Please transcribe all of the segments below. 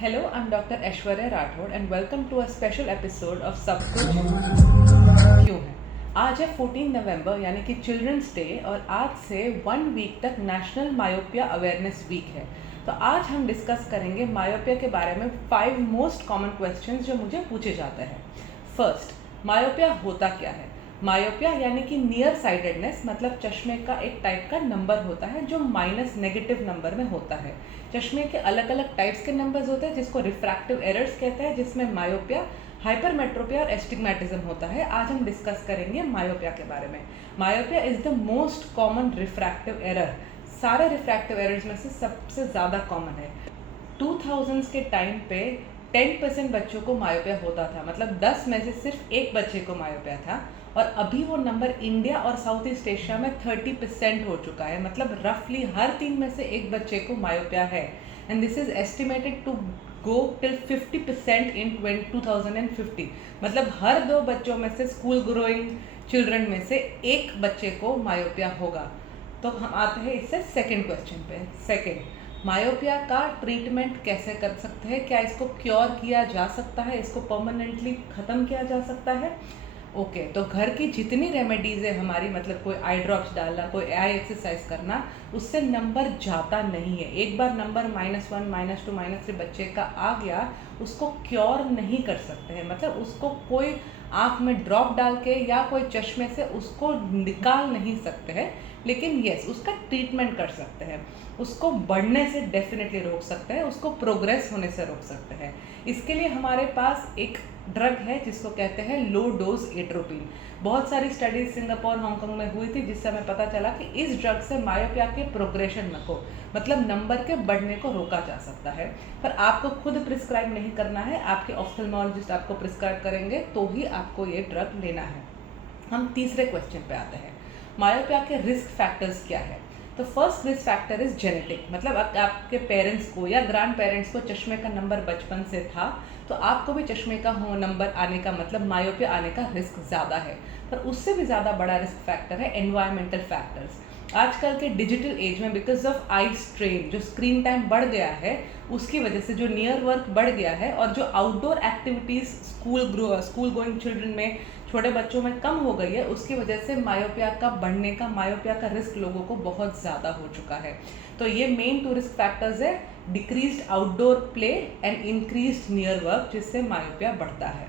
Hello, I'm Dr. Aishwarya Rathod and welcome to a special episode of सब कुछ क्यों है। आज है 14 नवंबर यानी कि चिल्ड्रंस डे और आज से 1 वीक तक नेशनल मायोपिया अवेयरनेस वीक है। तो आज हम डिस्कस करेंगे मायोपिया के बारे में 5 मोस्ट कॉमन क्वेश्चंस जो मुझे पूछे जाते हैं। फर्स्ट, मायोपिया होता क्या है? मायोपिया यानी कि नियर साइडेडनेस मतलब चश्मे का एक टाइप का नंबर होता है जो माइनस नेगेटिव नंबर में होता है। चश्मे के अलग अलग टाइप्स के नंबर्स होते हैं जिसको रिफ्रैक्टिव एरर्स कहते हैं, जिसमें मायोपिया, हाइपरमेट्रोपिया और एस्टिग्मेटिज्म होता है। आज हम डिस्कस करेंगे मायोपिया के बारे में। Myopia is the most common refractive error. सारे रिफ्रैक्टिव एरर्स में से सबसे ज़्यादा कॉमन है। 2000s के टाइम पे 10% बच्चों को मायोपिया होता था, मतलब 10 में से सिर्फ एक बच्चे को मायोपिया था। और अभी वो नंबर इंडिया और साउथ ईस्ट एशिया में 30% हो चुका है, मतलब रफली हर 3 में से एक बच्चे को मायोपिया है। And this is estimated to go till 50% इन 2050। मतलब हर 2 बच्चों में से, स्कूल ग्रोइंग चिल्ड्रन में से एक बच्चे को मायोपिया होगा। तो हम आते हैं इससे सेकेंड क्वेश्चन पे। सेकेंड, मायोपिया का ट्रीटमेंट कैसे कर सकते हैं? क्या इसको क्योर किया जा सकता है? इसको परमानेंटली ख़त्म किया जा सकता है? ओके, तो घर की जितनी रेमेडीज़ है हमारी, मतलब कोई आई ड्रॉप्स डालना, कोई आई एक्सरसाइज करना, उससे नंबर जाता नहीं है। एक बार नंबर -1, -2, -3 बच्चे का आ गया, उसको क्योर नहीं कर सकते हैं। मतलब उसको कोई आँख में ड्रॉप डाल के या कोई चश्मे से उसको निकाल नहीं सकते हैं, लेकिन यस, उसका ट्रीटमेंट कर सकते हैं। उसको बढ़ने से डेफिनेटली रोक सकते हैं, उसको प्रोग्रेस होने से रोक सकते हैं। इसके लिए हमारे पास एक ड्रग है जिसको कहते हैं लो डोज एट्रोपिन। बहुत सारी स्टडीज सिंगापुर, हांगकांग में हुई थी जिससे हमें पता चला कि इस ड्रग से मायोपिया के प्रोग्रेशन को, मतलब नंबर के बढ़ने को रोका जा सकता है। पर आपको खुद प्रिस्क्राइब नहीं करना है, आपके ऑफ्थेल्मोलॉजिस्ट आपको प्रिस्क्राइब करेंगे तो ही आपको ये ड्रग लेना है। हम तीसरे क्वेश्चन पे आते हैं, मायोपिया के रिस्क फैक्टर्स क्या है? तो first risk factor is genetic, मतलब आपके पेरेंट्स को या ग्रैंड पेरेंट्स को चश्मे का नंबर बचपन से था तो आपको भी चश्मे का नंबर आने का, मतलब मायोपिया आने का रिस्क ज़्यादा है। पर उससे भी ज़्यादा बड़ा रिस्क फैक्टर है एनवायरमेंटल फैक्टर्स। आजकल के डिजिटल एज में बिकॉज ऑफ आई स्ट्रेन, जो स्क्रीन टाइम बढ़ गया है, उसकी वजह से जो नियर वर्क बढ़ गया है और जो outdoor activities school going children में, छोटे बच्चों में कम हो गई है, उसकी वजह से मायोपिया का बढ़ने का, मायोपिया का रिस्क लोगों को बहुत ज़्यादा हो चुका है। तो ये मेन 2 रिस्क फैक्टर्स है, decreased outdoor play and increased near work, जिससे मायोपिया बढ़ता है।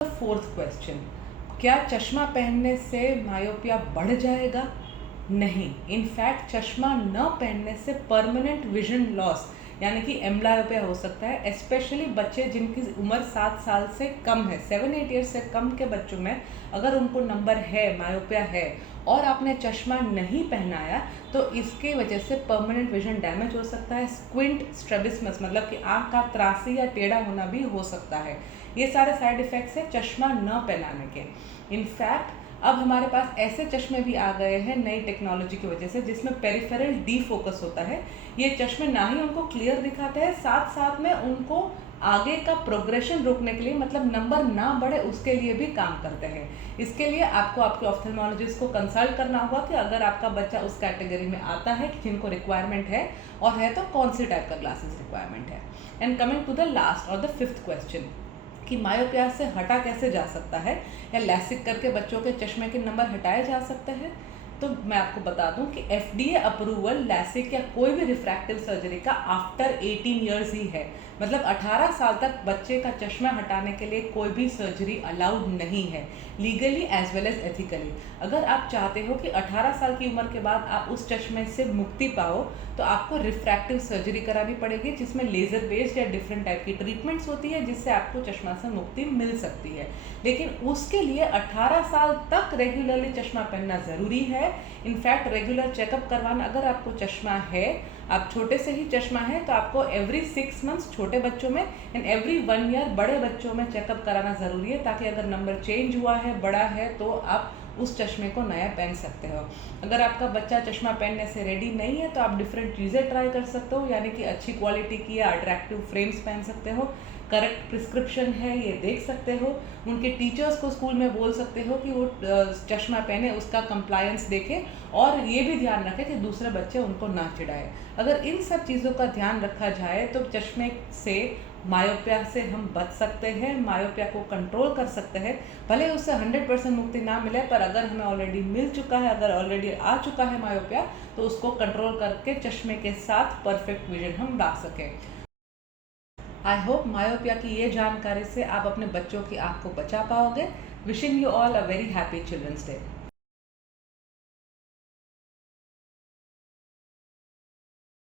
फोर्थ क्वेश्चन, क्या चश्मा पहनने से मायोपिया बढ़ जाएगा? नहीं, इनफैक्ट चश्मा न पहनने से परमानेंट विजन लॉस यानी कि एम्ब्लायोपिया हो सकता है। स्पेशली बच्चे जिनकी उम्र 7 साल से कम है, 7-8 ईयर्स से कम के बच्चों में अगर उनको नंबर है, मायोपिया है और आपने चश्मा नहीं पहनाया तो इसके वजह से परमानेंट विजन डैमेज हो सकता है। स्क्विंट स्ट्रैबिस्मस मतलब कि आँख का त्रासी या टेढ़ा होना भी हो सकता है। ये सारे साइड इफ़ेक्ट्स हैं चश्मा न पहनाने के। इनफैक्ट अब हमारे पास ऐसे चश्मे भी आ गए हैं नई टेक्नोलॉजी की वजह से जिसमें पेरिफेरल डीफोकस होता है। ये चश्मे ना ही उनको क्लियर दिखाते हैं, साथ साथ में उनको आगे का प्रोग्रेशन रोकने के लिए, मतलब नंबर ना बढ़े उसके लिए भी काम करते हैं। इसके लिए आपको आपके ऑफ्थेल्मोलॉजिस्ट को कंसल्ट करना होगा कि अगर आपका बच्चा उस कैटेगरी में आता है कि जिनको रिक्वायरमेंट है और है तो कौन सी टाइप का ग्लासेस रिक्वायरमेंट है। And coming to the last और द फिफ्थ क्वेश्चन कि मायोपिया से हटा कैसे जा सकता है या लैसिक करके बच्चों के चश्मे के नंबर हटाए जा सकते हैं। तो मैं आपको बता दूं कि FDA अप्रूवल लैसिक या कोई भी रिफ्रैक्टिव सर्जरी का आफ्टर 18 ईयर्स ही है। मतलब 18 साल तक बच्चे का चश्मा हटाने के लिए कोई भी सर्जरी अलाउड नहीं है, legally as well as ethically. अगर आप चाहते हो कि 18 साल की उम्र के बाद आप उस चश्मे से मुक्ति पाओ तो आपको रिफ्रैक्टिव सर्जरी करानी पड़ेगी, जिसमें लेज़र बेस्ड या डिफरेंट टाइप की ट्रीटमेंट्स होती है जिससे आपको चश्मा से मुक्ति मिल सकती है। लेकिन उसके लिए 18 साल तक रेगुलरली चश्मा पहनना ज़रूरी है। इनफैक्ट रेगुलर चेकअप करवाना, अगर आपको चश्मा है, आप छोटे से ही चश्मा है तो आपको एवरी 6 मंथ्स छोटे बच्चों में एंड एवरी 1 ईयर बड़े बच्चों में चेकअप कराना ज़रूरी है, ताकि अगर नंबर चेंज हुआ है, बड़ा है, तो आप उस चश्मे को नया पहन सकते हो। अगर आपका बच्चा चश्मा पहनने से रेडी नहीं है तो आप डिफरेंट चीज़ें ट्राई कर सकते हो, यानी कि अच्छी क्वालिटी की या अट्रैक्टिव फ्रेम्स पहन सकते हो, करेक्ट प्रिस्क्रिप्शन है ये देख सकते हो, उनके टीचर्स को स्कूल में बोल सकते हो कि वो चश्मा पहने, उसका कंप्लायंस देखें और ये भी ध्यान रखें कि दूसरे बच्चे उनको ना चिढ़ाए। अगर इन सब चीज़ों का ध्यान रखा जाए तो चश्मे से, मायोपिया से हम बच सकते हैं, मायोपिया को कंट्रोल कर सकते हैं। भले उससे 100% मुक्ति ना मिले, पर अगर हमें ऑलरेडी मिल चुका है, अगर ऑलरेडी आ चुका है मायोपिया, तो उसको कंट्रोल करके चश्मे के साथ परफेक्ट विजन हम ला सकें। आई होप मायोपिया की ये जानकारी से आप अपने बच्चों की आँख को बचा पाओगे। Wishing you all a very happy children's day.